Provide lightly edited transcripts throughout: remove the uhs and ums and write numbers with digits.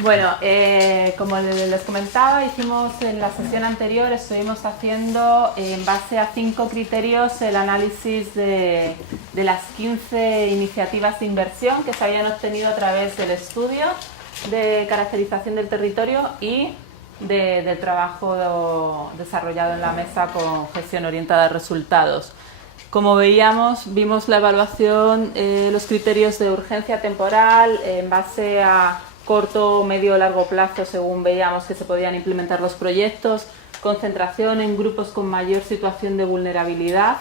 Bueno, como les comentaba, hicimos en la sesión anterior, estuvimos haciendo en base a 5 criterios el análisis de las 15 iniciativas de inversión que se habían obtenido a través del estudio de caracterización del territorio y del trabajo desarrollado en la mesa con gestión orientada a resultados. Como veíamos, vimos la evaluación, los criterios de urgencia temporal en base a corto, medio o largo plazo, según veíamos que se podían implementar los proyectos, concentración en grupos con mayor situación de vulnerabilidad,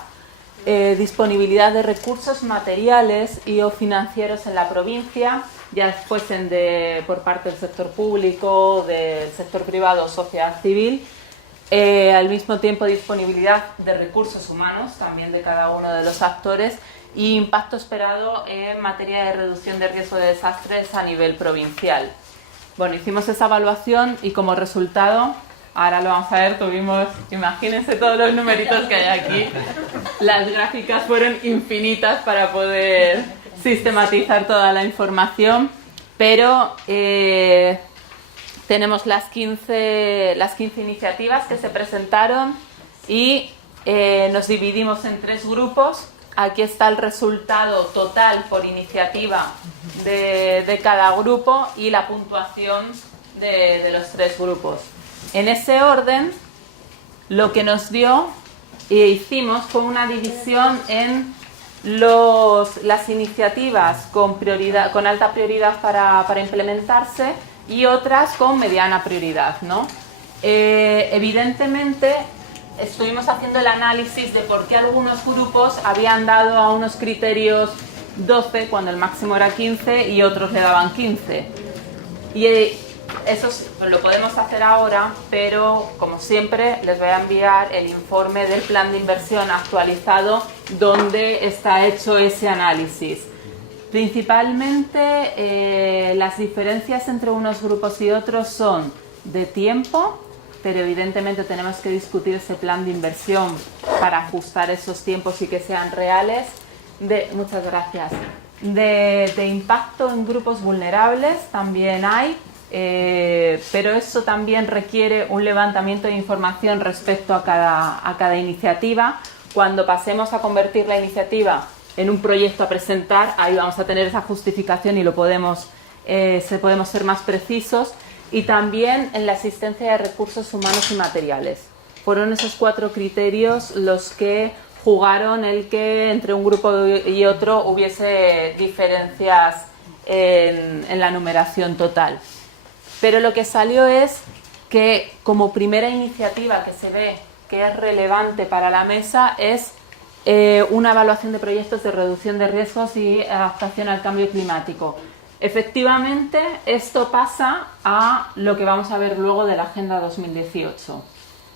disponibilidad de recursos materiales y o financieros en la provincia, ya fuesen por parte del sector público, del sector privado o sociedad civil, al mismo tiempo disponibilidad de recursos humanos también de cada uno de los actores y impacto esperado en materia de reducción de riesgo de desastres a nivel provincial. Bueno, hicimos esa evaluación y como resultado, ahora lo vamos a ver, tuvimos, imagínense todos los numeritos que hay aquí, las gráficas fueron infinitas para poder sistematizar toda la información, pero tenemos las 15 iniciativas que se presentaron y nos dividimos en 3 grupos. Aquí está el resultado total por iniciativa de cada grupo y la puntuación de los 3 grupos. En ese orden, lo que nos dio e hicimos fue una división en las iniciativas con alta prioridad para implementarse y otras con mediana prioridad, ¿no? Evidentemente, estuvimos haciendo el análisis de por qué algunos grupos habían dado a unos criterios 12 cuando el máximo era 15 y otros le daban 15. Y eso lo podemos hacer ahora, pero como siempre les voy a enviar el informe del plan de inversión actualizado donde está hecho ese análisis. Principalmente las diferencias entre unos grupos y otros son de tiempo, pero evidentemente tenemos que discutir ese plan de inversión para ajustar esos tiempos y que sean reales. Muchas gracias. De impacto en grupos vulnerables también hay, pero eso también requiere un levantamiento de información respecto a cada iniciativa. Cuando pasemos a convertir la iniciativa en un proyecto a presentar, ahí vamos a tener esa justificación y podemos ser más precisos. Y también en la asistencia de recursos humanos y materiales. Fueron esos 4 criterios los que jugaron el que entre un grupo y otro hubiese diferencias en la numeración total. Pero lo que salió es que como primera iniciativa que se ve que es relevante para la mesa es una evaluación de proyectos de reducción de riesgos y adaptación al cambio climático. Efectivamente, esto pasa a lo que vamos a ver luego de la Agenda 2018,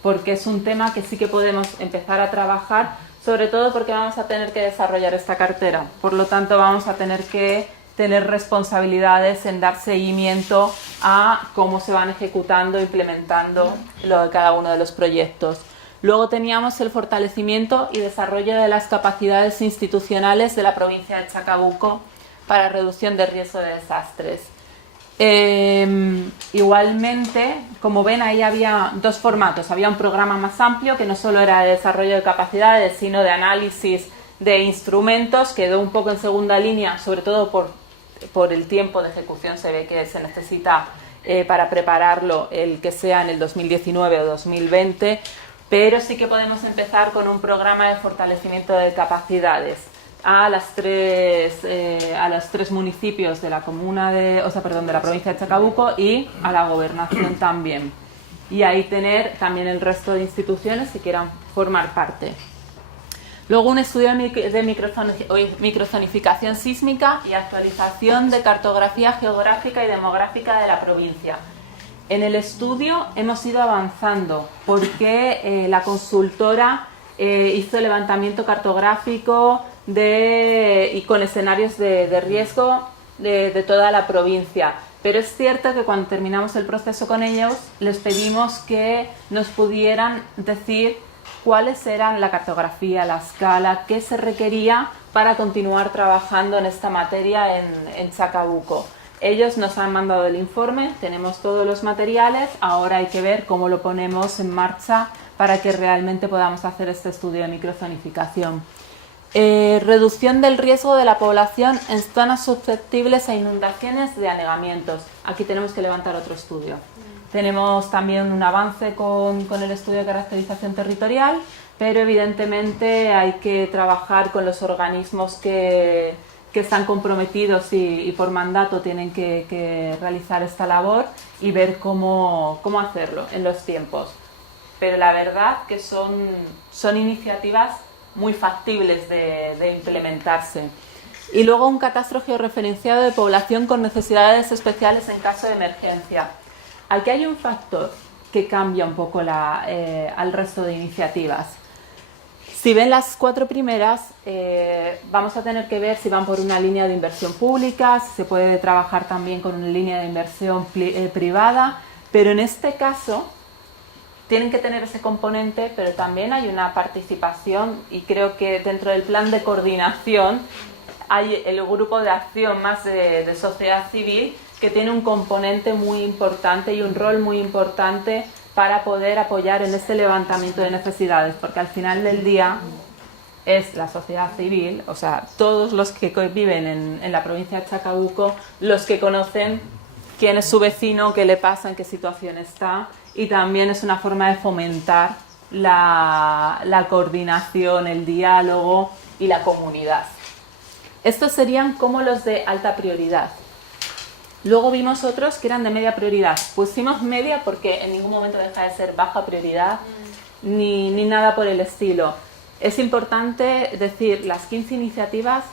porque es un tema que sí que podemos empezar a trabajar, sobre todo porque vamos a tener que desarrollar esta cartera. Por lo tanto, vamos a tener que tener responsabilidades en dar seguimiento a cómo se van ejecutando e implementando cada uno de los proyectos. Luego teníamos el fortalecimiento y desarrollo de las capacidades institucionales de la provincia de Chacabuco para reducción de riesgo de desastres. Igualmente, como ven, ahí había 2 formatos. Había un programa más amplio que no solo era de desarrollo de capacidades, sino de análisis de instrumentos. Quedó un poco en segunda línea, sobre todo por el tiempo de ejecución. Se ve que se necesita para prepararlo el que sea en el 2019 o 2020, pero sí que podemos empezar con un programa de fortalecimiento de capacidades a los 3 municipios de la de la provincia de Chacabuco y a la gobernación también. Y ahí tener también el resto de instituciones que quieran formar parte. Luego un estudio de microzonificación sísmica y actualización de cartografía geográfica y demográfica de la provincia. En el estudio hemos ido avanzando porque la consultora hizo el levantamiento cartográfico y con escenarios de riesgo de toda la provincia. Pero es cierto que cuando terminamos el proceso con ellos, les pedimos que nos pudieran decir cuáles eran la cartografía, la escala, qué se requería para continuar trabajando en esta materia en Chacabuco. Ellos nos han mandado el informe, tenemos todos los materiales, ahora hay que ver cómo lo ponemos en marcha para que realmente podamos hacer este estudio de microzonificación. Reducción del riesgo de la población en zonas susceptibles a inundaciones de anegamientos. Aquí tenemos que levantar otro estudio. Tenemos también un avance con el estudio de caracterización territorial, pero evidentemente hay que trabajar con los organismos que están comprometidos y por mandato tienen que realizar esta labor y ver cómo hacerlo en los tiempos. Pero la verdad que son iniciativas muy factibles de implementarse. Y luego un catastro georreferenciado de población con necesidades especiales en caso de emergencia. Aquí hay un factor que cambia un poco al resto de iniciativas. Si ven las 4 primeras, vamos a tener que ver si van por una línea de inversión pública, si se puede trabajar también con una línea de inversión privada, pero en este caso tienen que tener ese componente, pero también hay una participación y creo que dentro del plan de coordinación hay el grupo de acción más de sociedad civil que tiene un componente muy importante y un rol muy importante para poder apoyar en este levantamiento de necesidades, porque al final del día es la sociedad civil, o sea, todos los que viven en la provincia de Chacabuco, los que conocen quién es su vecino, qué le pasa, en qué situación está, y también es una forma de fomentar la coordinación, el diálogo y la comunidad. Estos serían como los de alta prioridad. Luego vimos otros que eran de media prioridad. Pusimos media porque en ningún momento deja de ser baja prioridad ni nada por el estilo. Es importante decir, las 15 iniciativas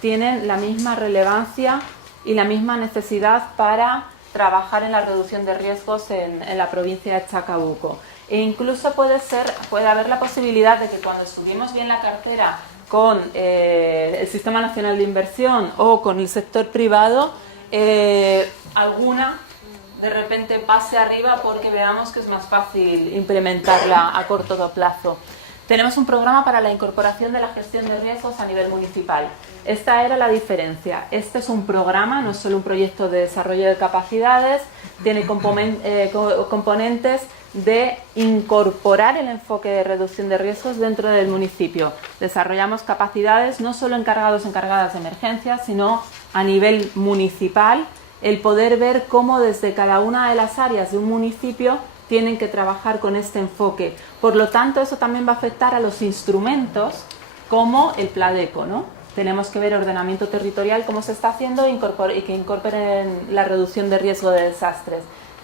tienen la misma relevancia y la misma necesidad para trabajar en la reducción de riesgos en la provincia de Chacabuco. E incluso puede haber la posibilidad de que cuando estudiemos bien la cartera con el Sistema Nacional de Inversión o con el sector privado, alguna de repente pase arriba porque veamos que es más fácil implementarla a corto plazo. Tenemos un programa para la incorporación de la gestión de riesgos a nivel municipal. Esta era la diferencia. Este es un programa, no es solo un proyecto de desarrollo de capacidades, tiene componentes de incorporar el enfoque de reducción de riesgos dentro del municipio. Desarrollamos capacidades no solo encargadas de emergencias, sino a nivel municipal, el poder ver cómo desde cada una de las áreas de un municipio tienen que trabajar con este enfoque. Por lo tanto, eso también va a afectar a los instrumentos como el Pladeco, ¿no? Tenemos que ver ordenamiento territorial, cómo se está haciendo y que incorporen la reducción de riesgo de desastres.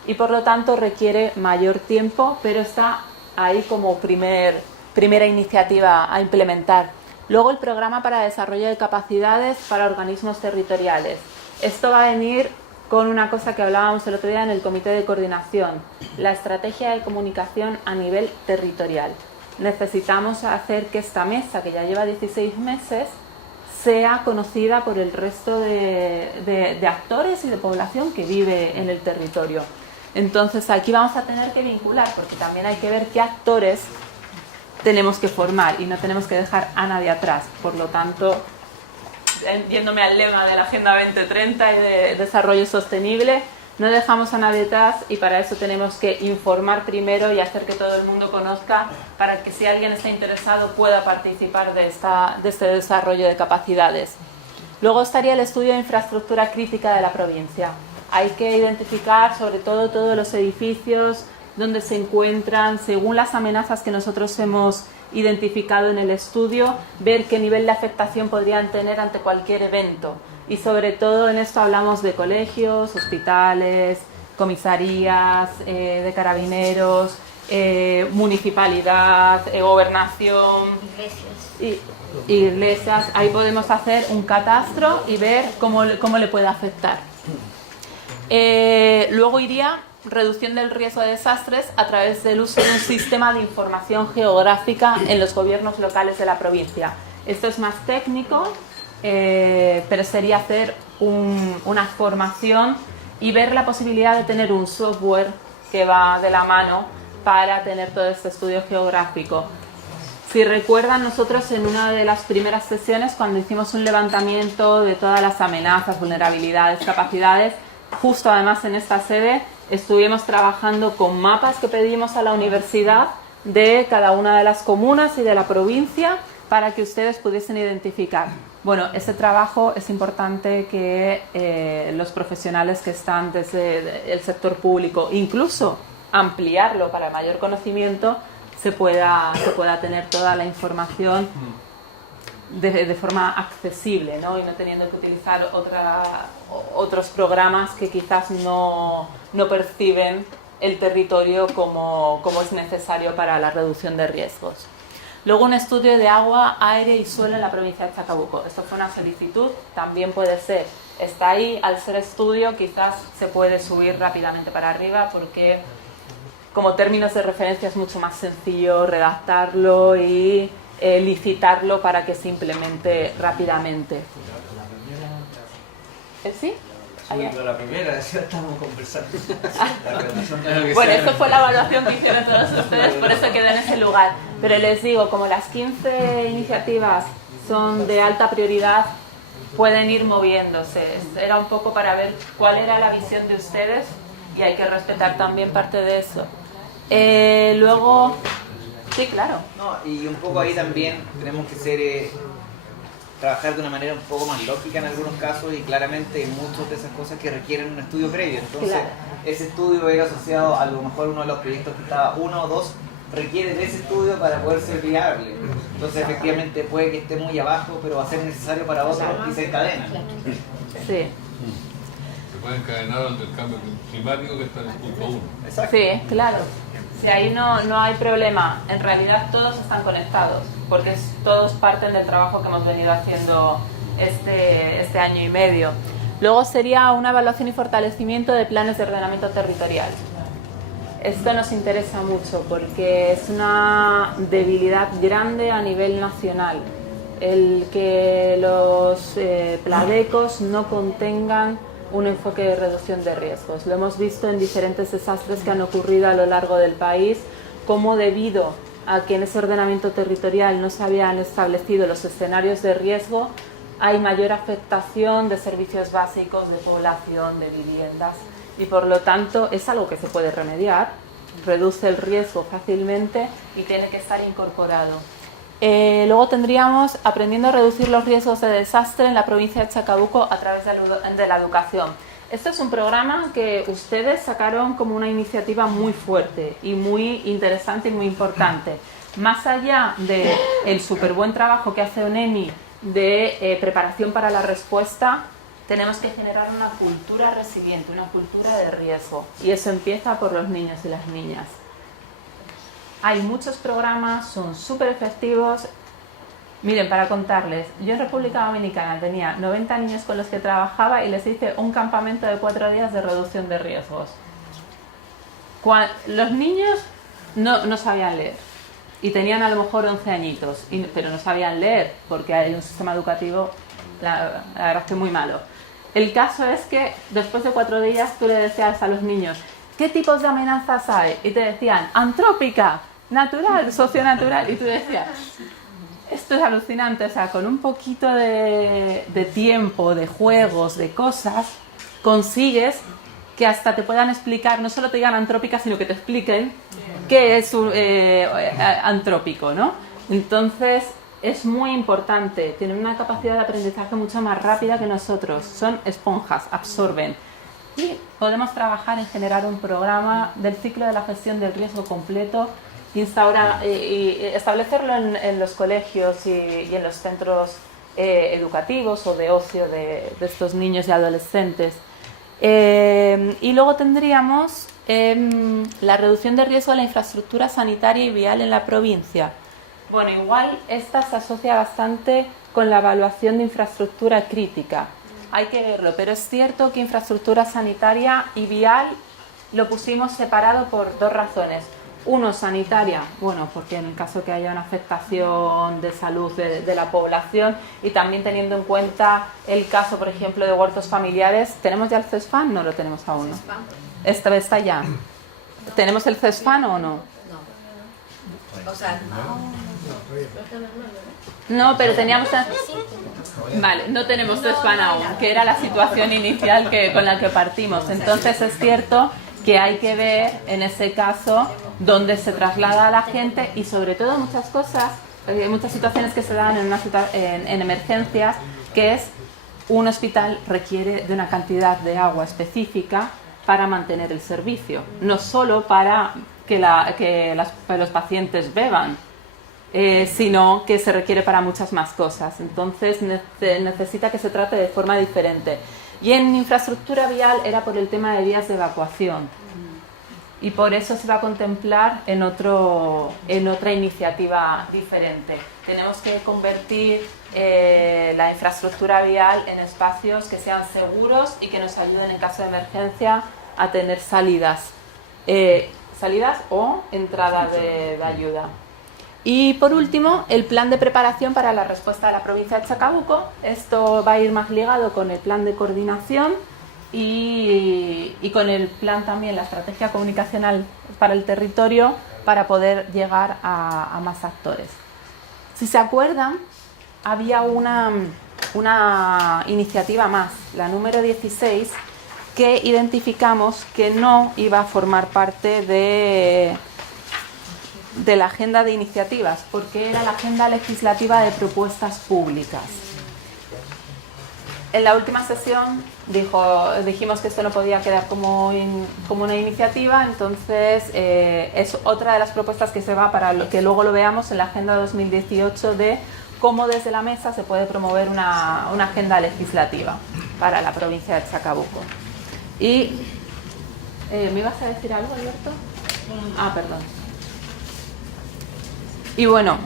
Y por lo tanto requiere mayor tiempo, pero está ahí como primera iniciativa a implementar. Luego el programa para desarrollo de capacidades para organismos territoriales. Esto va a venir con una cosa que hablábamos el otro día en el comité de coordinación, la estrategia de comunicación a nivel territorial. Necesitamos hacer que esta mesa, que ya lleva 16 meses, sea conocida por el resto de actores y de población que vive en el territorio. Entonces aquí vamos a tener que vincular, porque también hay que ver qué actores tenemos que formar y no tenemos que dejar a nadie atrás. Por lo tanto, yéndome al lema de la Agenda 2030 y de desarrollo sostenible, no dejamos a nadie atrás y para eso tenemos que informar primero y hacer que todo el mundo conozca para que si alguien está interesado pueda participar de este desarrollo de capacidades. Luego estaría el estudio de infraestructura crítica de la provincia. Hay que identificar sobre todo todos los edificios donde se encuentran, según las amenazas que nosotros hemos identificado en el estudio, ver qué nivel de afectación podrían tener ante cualquier evento. Y sobre todo en esto hablamos de colegios, hospitales, comisarías, de carabineros, municipalidad, gobernación, iglesias. Ahí podemos hacer un catastro y ver cómo le puede afectar. Luego iría reducción del riesgo de desastres a través del uso de un sistema de información geográfica en los gobiernos locales de la provincia. Esto es más técnico, pero sería hacer una formación y ver la posibilidad de tener un software que va de la mano para tener todo este estudio geográfico. Si recuerdan, nosotros en una de las primeras sesiones, cuando hicimos un levantamiento de todas las amenazas, vulnerabilidades, capacidades, justo además en esta sede estuvimos trabajando con mapas que pedimos a la universidad de cada una de las comunas y de la provincia para que ustedes pudiesen identificar. Bueno, ese trabajo es importante que los profesionales que están desde el sector público, incluso ampliarlo para mayor conocimiento, se pueda tener toda la información de forma accesible, ¿no? Y no teniendo que utilizar otros programas que quizás no perciben el territorio como es necesario para la reducción de riesgos. Luego un estudio de agua, aire y suelo en la provincia de Chacabuco. Esto fue una solicitud, también puede ser, está ahí, al ser estudio quizás se puede subir rápidamente para arriba porque como términos de referencia es mucho más sencillo redactarlo y licitarlo para que se implemente rápidamente. ¿Sí? La primera, ya estamos conversando. Bueno, esto fue la evaluación que hicieron todos ustedes, por eso quedé en ese lugar. Pero les digo, como las 15 iniciativas son de alta prioridad, pueden ir moviéndose. Era un poco para ver cuál era la visión de ustedes y hay que respetar también parte de eso. Luego, sí, claro. No, y un poco ahí también tenemos que trabajar de una manera un poco más lógica en algunos casos y claramente muchas de esas cosas que requieren un estudio previo. Entonces, claro, ese estudio era asociado a lo mejor uno de los proyectos que estaba 1 o 2 requiere de ese estudio para poder ser viable. Entonces, efectivamente, puede que esté muy abajo, pero va a ser necesario para otros y se encadena. Sí. Se puede encadenar ante el cambio climático que está en el punto 1. Exacto. Sí, claro. Si ahí no hay problema, en realidad todos están conectados, porque todos parten del trabajo que hemos venido haciendo este año y medio. Luego sería una evaluación y fortalecimiento de planes de ordenamiento territorial. Esto nos interesa mucho porque es una debilidad grande a nivel nacional, el que los pladecos no contengan un enfoque de reducción de riesgos. Lo hemos visto en diferentes desastres que han ocurrido a lo largo del país, cómo debido a que en ese ordenamiento territorial no se habían establecido los escenarios de riesgo, hay mayor afectación de servicios básicos, de población, de viviendas, y por lo tanto es algo que se puede remediar, reduce el riesgo fácilmente y tiene que estar incorporado. Luego tendríamos aprendiendo a reducir los riesgos de desastre en la provincia de Chacabuco a través de la educación. Este es un programa que ustedes sacaron como una iniciativa muy fuerte y muy interesante y muy importante. Más allá del súper buen trabajo que hace ONEMI de preparación para la respuesta, tenemos que generar una cultura resiliente, una cultura de riesgo. Y eso empieza por los niños y las niñas. Hay muchos programas, son súper efectivos. Miren, para contarles, yo en República Dominicana tenía 90 niños con los que trabajaba y les hice un campamento de 4 días de reducción de riesgos. Los niños no sabían leer y tenían a lo mejor 11 añitos, pero no sabían leer porque hay un sistema educativo, la verdad es que muy malo. El caso es que después de 4 días tú le decías a los niños, ¿qué tipos de amenazas hay? Y te decían, antrópica, natural, socionatural. Y tú decías, esto es alucinante. O sea, con un poquito de tiempo, de juegos, de cosas, consigues que hasta te puedan explicar, no solo te digan antrópica, sino que te expliquen qué es antrópico, ¿no? Entonces, es muy importante. Tienen una capacidad de aprendizaje mucho más rápida que nosotros. Son esponjas, absorben. Y podemos trabajar en generar un programa del ciclo de la gestión del riesgo completo y establecerlo en los colegios y en los centros educativos o de ocio de estos niños y adolescentes. Y luego tendríamos la reducción de riesgo de la infraestructura sanitaria y vial en la provincia. Bueno, igual esta se asocia bastante con la evaluación de infraestructura crítica. Hay que verlo, pero es cierto que infraestructura sanitaria y vial lo pusimos separado por 2 razones. Uno, sanitaria, bueno, porque en el caso que haya una afectación de salud de la población y también teniendo en cuenta el caso, por ejemplo, de huertos familiares. ¿Tenemos ya el CESFAN? No lo tenemos aún, ¿no? Está ya. ¿Tenemos el CESFAN o no? No. O sea, No, pero teníamos... Vale, no tenemos spam aún, que era la situación inicial con la que partimos. Entonces es cierto que hay que ver en ese caso dónde se traslada a la gente y sobre todo muchas cosas, hay muchas situaciones que se dan en emergencias, que es un hospital requiere de una cantidad de agua específica para mantener el servicio, no solo para que los pacientes beban, sino que se requiere para muchas más cosas. Entonces necesita que se trate de forma diferente. Y en infraestructura vial era por el tema de vías de evacuación. Y por eso se va a contemplar en otra iniciativa diferente. Tenemos que convertir la infraestructura vial en espacios que sean seguros y que nos ayuden en caso de emergencia a tener salidas o entradas de ayuda. Y por último, el plan de preparación para la respuesta de la provincia de Chacabuco. Esto va a ir más ligado con el plan de coordinación y con el plan también, la estrategia comunicacional para el territorio, para poder llegar a más actores. Si se acuerdan, había una iniciativa más, la número 16, que identificamos que no iba a formar parte de la agenda de iniciativas, porque era la agenda legislativa de propuestas públicas. En la última sesión dijimos que esto no podía quedar como una iniciativa, entonces es otra de las propuestas que se va para que luego lo veamos en la agenda 2018 de cómo desde la mesa se puede promover una agenda legislativa para la provincia de Chacabuco. Y ¿me ibas a decir algo, Alberto? Perdón. Y bueno,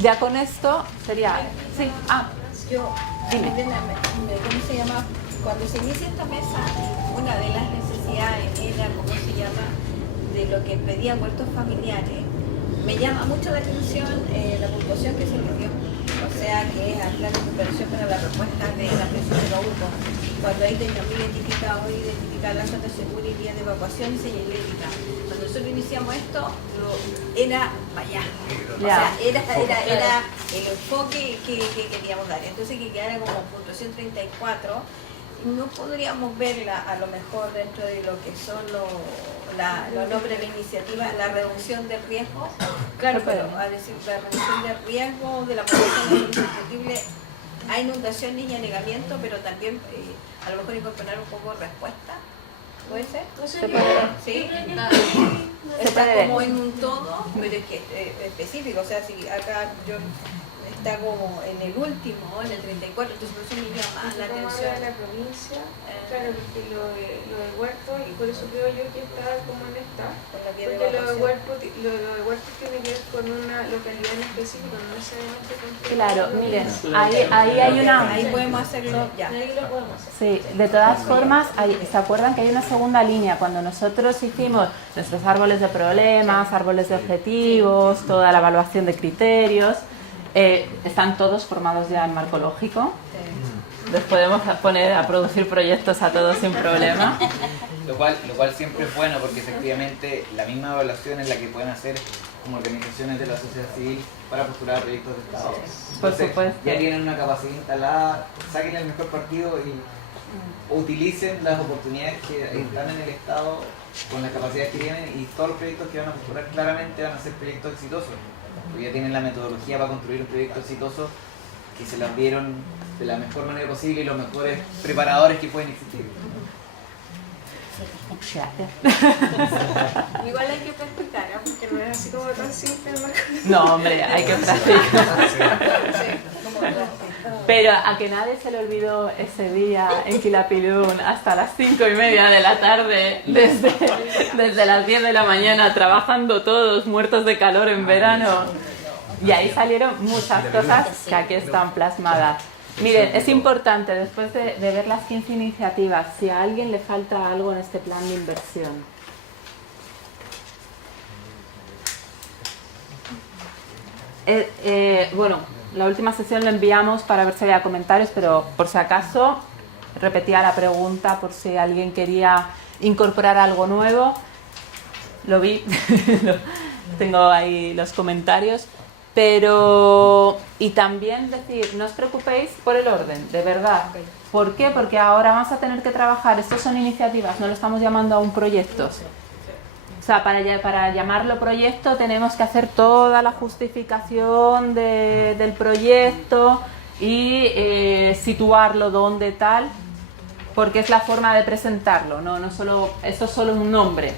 ya con esto sería... Sí, dime. ¿Cómo se llama? Cuando se inicia esta mesa, una de las necesidades era, ¿cómo se llama?, de lo que pedían huertos familiares. Me llama mucho la atención la puntuación que se le dio, o sea, que es al plan de cooperación para la respuesta de la presión de Chacabuco, cuando ahí teníamos identificar la zona segura y vías de evacuación y señalética. Cuando nosotros iniciamos esto, era para allá, o sea, era el enfoque que queríamos dar. Entonces que quedara como puntuación 34, no podríamos verla a lo mejor dentro de lo que son los nombres de la iniciativa, la reducción de riesgo, claro, pero a decir la reducción de riesgo de la población susceptible a inundaciones y anegamiento, pero también a lo mejor incorporar un poco de respuesta. ¿Puede ser? ¿Se puede? Sí. Está como en un todo, pero es que específico, o sea, si acá yo está como en el último, en el 34, entonces por eso me llama la atención. De la provincia, claro, porque lo de huerto, y por eso creo yo que está como en esta, porque lo de huerto tiene que ver con una localidad en específico, no necesariamente con... Claro, miren, ahí hay una... Ahí podemos hacerlo ya. Ahí lo podemos hacer. Sí, de todas formas, ¿se acuerdan que hay una segunda línea? Cuando nosotros hicimos nuestros árboles de problemas, árboles de objetivos, toda la evaluación de criterios, están todos formados ya en marco lógico. Les podemos poner a producir proyectos a todos sin problema. Lo cual siempre es bueno, porque efectivamente la misma evaluación es la que pueden hacer como organizaciones de la sociedad civil para postular a proyectos de Estado. Por supuesto. Ya tienen una capacidad instalada, saquen el mejor partido y utilicen las oportunidades que están en el Estado con las capacidades que tienen, y todos los proyectos que van a postular claramente van a ser proyectos exitosos, porque ya tienen la metodología para construir un proyecto exitoso que se las dieron de la mejor manera posible y los mejores preparadores que pueden existir. Igual hay que practicar, ¿eh? Porque no es así como tan simple el marco. No, hombre, hay que practicar. Pero a que nadie se le olvidó ese día en Quilapilún hasta las 5:30 de la tarde, desde las 10 de la mañana, trabajando todos, muertos de calor en verano. Y ahí salieron muchas cosas que aquí están plasmadas. Miren, es importante, después de ver las 15 iniciativas, si a alguien le falta algo en este plan de inversión. Bueno, la última sesión lo enviamos para ver si había comentarios, pero por si acaso repetía la pregunta por si alguien quería incorporar algo nuevo. Lo vi, tengo ahí los comentarios. Pero, y también decir, no os preocupéis por el orden, de verdad. ¿Por qué? Porque ahora vamos a tener que trabajar, estos son iniciativas, no lo estamos llamando aún proyectos. O sea, para llamarlo proyecto tenemos que hacer toda la justificación del proyecto y situarlo donde tal, porque es la forma de presentarlo, no solo, esto es solo un nombre.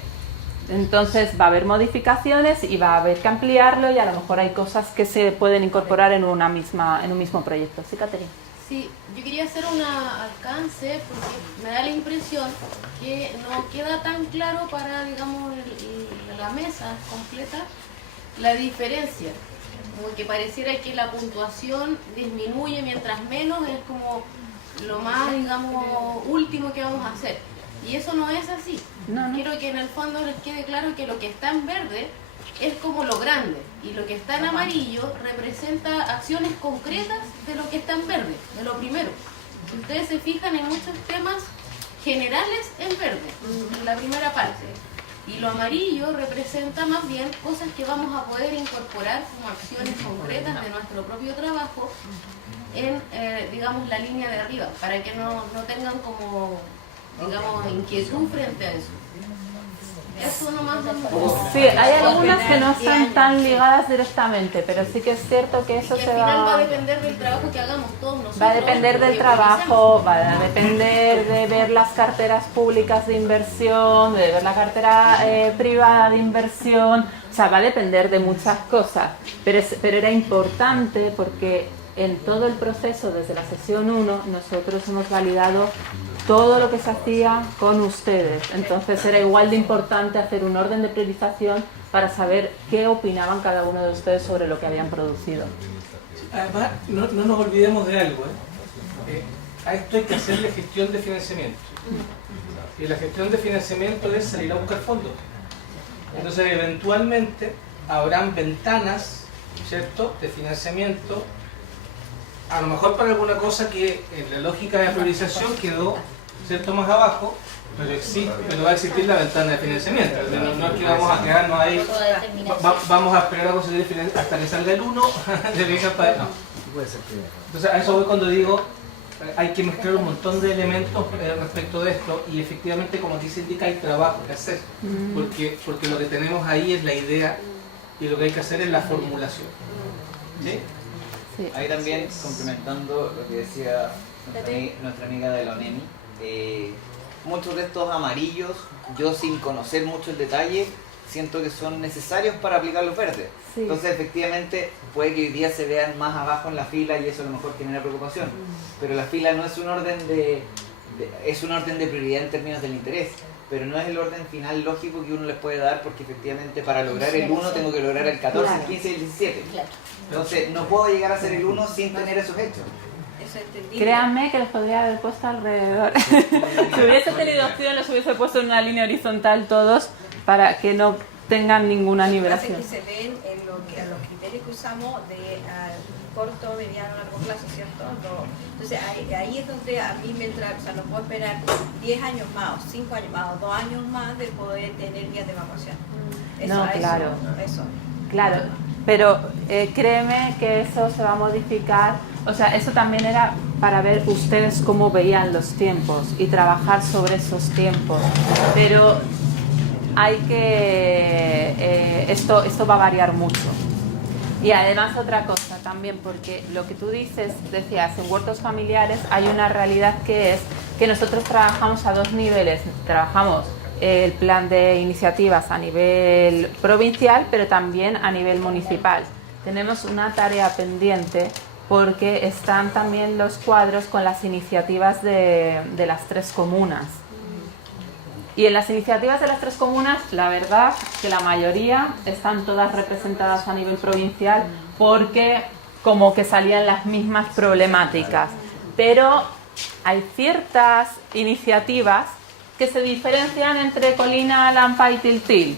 Entonces va a haber modificaciones y va a haber que ampliarlo y a lo mejor hay cosas que se pueden incorporar en un mismo proyecto. ¿Sí, Caterina? Sí, yo quería hacer un alcance porque me da la impresión que no queda tan claro para, digamos, la mesa completa la diferencia. Como que pareciera que la puntuación disminuye mientras menos, es como lo más, digamos, último que vamos a hacer. Y eso no es así. No. Quiero que en el fondo les quede claro que lo que está en verde es como lo grande y lo que está en amarillo representa acciones concretas de lo que está en verde, de lo primero. Si ustedes se fijan en muchos temas generales en verde, en la primera parte. Y lo amarillo representa más bien cosas que vamos a poder incorporar como acciones concretas de nuestro propio trabajo en, digamos, la línea de arriba, para que no tengan como, digamos, inquietud frente a eso. Eso nomás. Sí, hay algunas que no están tan ligadas directamente, pero sí que es cierto que eso y se al final va a va... depender del trabajo que hagamos todos nosotros. Va a depender del trabajo, va a depender de ver las carteras públicas de inversión, de ver la cartera privada de inversión, o sea, va a depender de muchas cosas, pero era importante porque en todo el proceso, desde la sesión 1, nosotros hemos validado todo lo que se hacía con ustedes, entonces era igual de importante hacer un orden de priorización para saber qué opinaban cada uno de ustedes sobre lo que habían producido. Además, no nos olvidemos de algo, a esto hay que hacerle gestión de financiamiento. Y la gestión de financiamiento es salir a buscar fondos. Entonces, eventualmente, habrán ventanas, ¿cierto?, de financiamiento, a lo mejor para alguna cosa que en la lógica de priorización quedó, ¿cierto?, más abajo, pero va a existir la ventana de financiamiento. No es que vamos a quedarnos ahí, vamos a esperar a conseguir hasta que salga el 1, no. Entonces a eso voy cuando digo, hay que mezclar un montón de elementos respecto de esto y efectivamente, como aquí se indica, hay trabajo que hacer, porque lo que tenemos ahí es la idea y lo que hay que hacer es la formulación. ¿Sí? Sí. Ahí también, complementando lo que decía nuestra amiga de la ONEMI, muchos de estos amarillos, yo sin conocer mucho el detalle, siento que son necesarios para aplicar los verdes. Sí. Entonces, efectivamente, puede que hoy día se vean más abajo en la fila y eso a lo mejor genera preocupación. Pero la fila no es un orden es un orden de prioridad en términos del interés, pero no es el orden final lógico que uno les puede dar, porque efectivamente para lograr el 1 tengo que lograr el 14, el 15 y el 17. Entonces, no puedo llegar a ser el 1 sin tener esos hechos. Créanme que los podría haber puesto alrededor. Si hubiese tenido opción, los hubiese puesto en una línea horizontal todos para que no tengan ninguna nivelación. Que se ven en los criterios que usamos de corto, mediano, largo plazo, ¿cierto? Entonces ahí es donde a mí me entra, o sea, no puedo esperar 10 años más, o 5 años más, o 2 años más de poder tener vías de evacuación. Eso, no, claro. Eso. Claro, pero créeme que eso se va a modificar. O sea, eso también era para ver ustedes cómo veían los tiempos y trabajar sobre esos tiempos. Pero hay que... esto va a variar mucho. Y además otra cosa también, porque lo que tú decías, en huertos familiares hay una realidad que es que nosotros trabajamos a 2 niveles. Trabajamos el plan de iniciativas a nivel provincial, pero también a nivel municipal. Tenemos una tarea pendiente porque están también los cuadros con las iniciativas de las 3 comunas. Y en las iniciativas de las 3 comunas, la verdad que la mayoría están todas representadas a nivel provincial porque como que salían las mismas problemáticas. Pero hay ciertas iniciativas que se diferencian entre Colina, Lampa y Tiltil.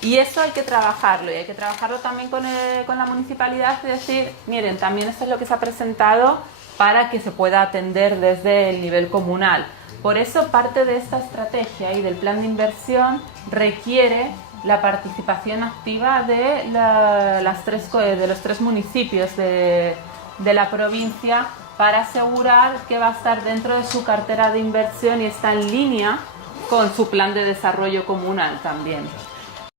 Y eso hay que trabajarlo, y hay que trabajarlo también con la municipalidad y decir, miren, también esto es lo que se ha presentado para que se pueda atender desde el nivel comunal. Por eso parte de esta estrategia y del plan de inversión requiere la participación activa de, de los 3 municipios de la provincia para asegurar que va a estar dentro de su cartera de inversión y está en línea con su plan de desarrollo comunal también.